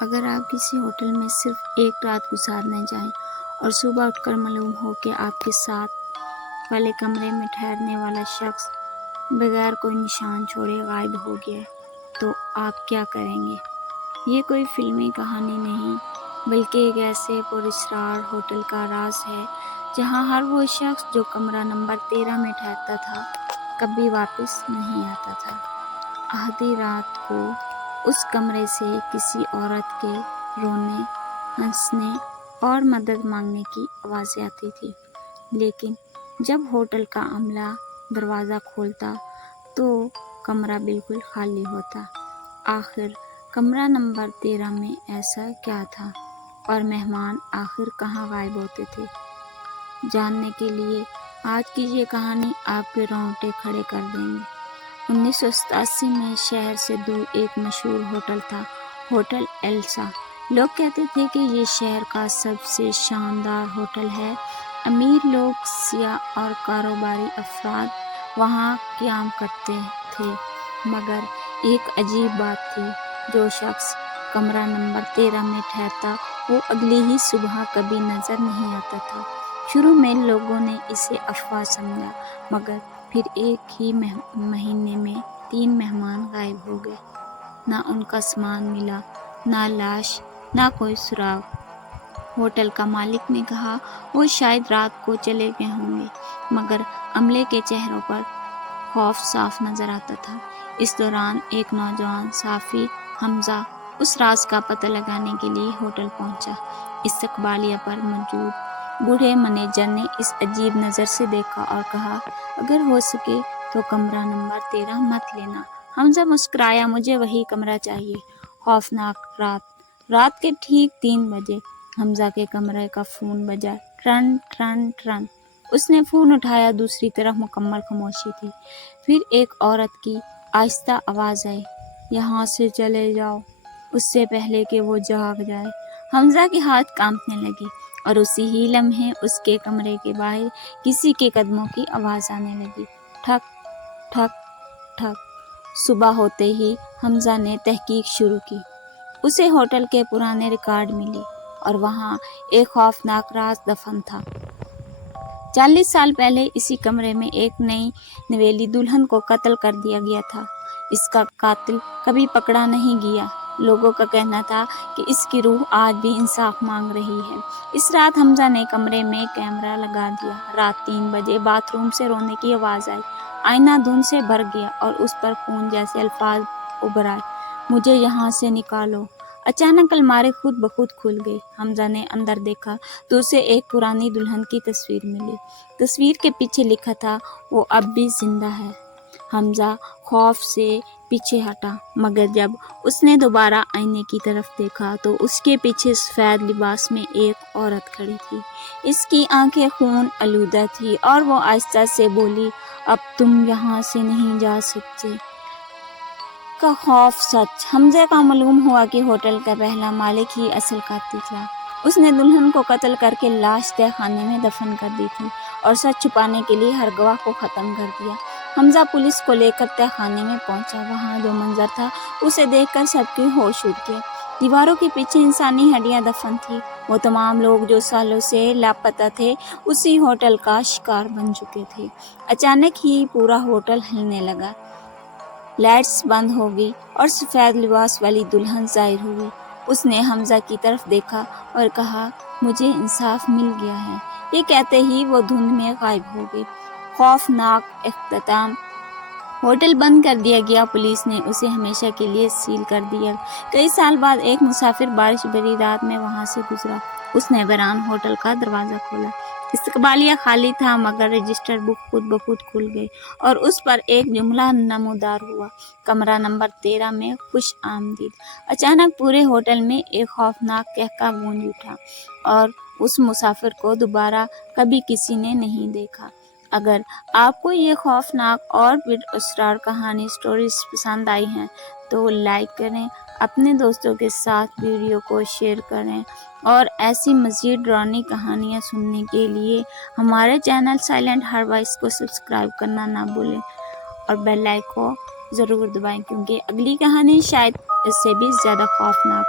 اگر آپ کسی ہوٹل میں صرف ایک رات گزارنے جائیں اور صبح اٹھ کر معلوم ہو کہ آپ کے ساتھ والے کمرے میں ٹھہرنے والا شخص بغیر کوئی نشان چھوڑے غائب ہو گیا، تو آپ کیا کریں گے؟ یہ کوئی فلمی کہانی نہیں، بلکہ ایک ایسے پراسرار ہوٹل کا راز ہے جہاں ہر وہ شخص جو کمرہ نمبر 13 میں ٹھہرتا تھا کبھی واپس نہیں آتا تھا۔ آدھی رات کو اس کمرے سے کسی عورت کے رونے، ہنسنے اور مدد مانگنے کی آوازیں آتی تھی، لیکن جب ہوٹل کا عملہ دروازہ کھولتا تو کمرہ بالکل خالی ہوتا۔ آخر کمرہ نمبر 13 میں ایسا کیا تھا اور مہمان آخر کہاں غائب ہوتے تھے؟ جاننے کے لیے آج کی یہ کہانی آپ کے رونگٹے کھڑے کر دیں گے۔ 1987 میں شہر سے دور ایک مشہور ہوٹل تھا، ہوٹل ایلسا۔ لوگ کہتے تھے کہ یہ شہر کا سب سے شاندار ہوٹل ہے۔ امیر لوگ، سیاح اور کاروباری افراد وہاں قیام کرتے تھے، مگر ایک عجیب بات تھی، جو شخص کمرہ نمبر 13 میں ٹھہرتا وہ اگلی ہی صبح کبھی نظر نہیں آتا تھا۔ شروع میں لوگوں نے اسے افواہ سمجھا، مگر پھر ایک ہی مہینے میں 3 مہمان غائب ہو گئے۔ نہ ان کا سامان ملا، نہ لاش، نہ کوئی سراغ۔ ہوٹل کا مالک نے کہا وہ شاید رات کو چلے گئے ہوں گے، مگر عملے کے چہروں پر خوف صاف نظر آتا تھا۔ اس دوران ایک نوجوان صحافی حمزہ اس راز کا پتہ لگانے کے لیے ہوٹل پہنچا۔ استقبالیہ پر موجود بوڑھے مینیجر نے اس عجیب نظر سے دیکھا اور کہا، اگر ہو سکے تو کمرہ نمبر 13 مت لینا۔ حمزہ مسکرایا، مجھے وہی کمرہ چاہیے۔ خوفناک رات کے ٹھیک 3 بجے حمزہ کے کمرے کا فون بجا، ٹرن ٹرن ٹرن۔ اس نے فون اٹھایا، دوسری طرف مکمل خاموشی تھی۔ پھر ایک عورت کی آہستہ آواز آئی، یہاں سے چلے جاؤ، اس سے پہلے کہ وہ جاگ جائے۔ حمزہ کے ہاتھ کانپنے لگے اور اسی ہی لمحے اس کے کمرے کے باہر کسی کے قدموں کی آواز آنے لگی، ٹھک ٹھک ٹھک۔ صبح ہوتے ہی حمزہ نے تحقیق شروع کی۔ اسے ہوٹل کے پرانے ریکارڈ ملے اور وہاں ایک خوفناک راز دفن تھا۔ 40 سال پہلے اسی کمرے میں ایک نئی نویلی دلہن کو قتل کر دیا گیا تھا۔ اس کا قاتل کبھی پکڑا نہیں گیا۔ لوگوں کا کہنا تھا کہ اس کی روح آج بھی انصاف مانگ رہی ہے۔ اس رات حمزہ نے کمرے میں کیمرہ لگا دیا۔ رات 3 بجے باتھ روم سے رونے کی آواز آئی، آئینہ دھند سے بھر گیا اور اس پر خون جیسے الفاظ ابھر آئے، مجھے یہاں سے نکالو۔ اچانک الماری خود بخود کھل گئی۔ حمزہ نے اندر دیکھا تو اسے ایک پرانی دلہن کی تصویر ملی۔ تصویر کے پیچھے لکھا تھا، وہ اب بھی زندہ ہے۔ حمزہ خوف سے پیچھے ہٹا، مگر جب اس نے دوبارہ آئینے کی طرف دیکھا تو اس کے پیچھے سفید لباس میں ایک عورت کھڑی تھی۔ اس کی آنکھیں خون آلودہ تھیں اور وہ آہستہ سے بولی، اب تم یہاں سے نہیں جا سکتے۔ کا خوف سچ۔ حمزہ کو معلوم ہوا کہ ہوٹل کا پہلا مالک ہی اصل قاتل تھا۔ اس نے دلہن کو قتل کر کے لاش تہہ خانے میں دفن کر دی تھی اور سچ چھپانے کے لیے ہر گواہ کو ختم کر دیا۔ حمزہ پولیس کو لے کر تہہ خانے میں پہنچا۔ وہاں جو منظر تھا اسے دیکھ کر سب کے ہوش اڑ گئے۔ دیواروں کے پیچھے انسانی ہڈیاں دفن تھیں۔ وہ تمام لوگ جو سالوں سے لاپتہ تھے اسی ہوٹل کا شکار بن چکے تھے۔ اچانک ہی پورا ہوٹل ہلنے لگا، لائٹس بند ہو گئی اور سفید لباس والی دلہن ظاہر ہوئی۔ اس نے حمزہ کی طرف دیکھا اور کہا، مجھے انصاف مل گیا ہے۔ یہ کہتے ہی وہ دھند میں غائب ہو گئی۔ خوفناک اختتام۔ ہوٹل بند کر دیا گیا، پولیس نے اسے ہمیشہ کے لیے سیل کر دیا۔ کئی سال بعد ایک مسافر بارش بھری رات میں وہاں سے گزرا۔ اس نے ویران ہوٹل کا دروازہ کھولا۔ استقبالیہ خالی تھا، مگر رجسٹر بک خود بخود کھل گئی اور اس پر ایک جملہ نمودار ہوا، کمرہ نمبر 13 میں خوش آمدید۔ اچانک پورے ہوٹل میں ایک خوفناک قہقہ گونج اٹھا اور اس مسافر کو دوبارہ کبھی کسی نے نہیں دیکھا۔ اگر آپ کو یہ خوفناک اور پراسرار کہانی سٹوریز پسند آئی ہیں تو لائک کریں، اپنے دوستوں کے ساتھ ویڈیو کو شیئر کریں اور ایسی مزید ڈراؤنی کہانیاں سننے کے لیے ہمارے چینل سائلنٹ ہر وائس کو سبسکرائب کرنا نہ بھولیں اور بیل آئیکن کو ضرور دبائیں، کیونکہ اگلی کہانی شاید اس سے بھی زیادہ خوفناک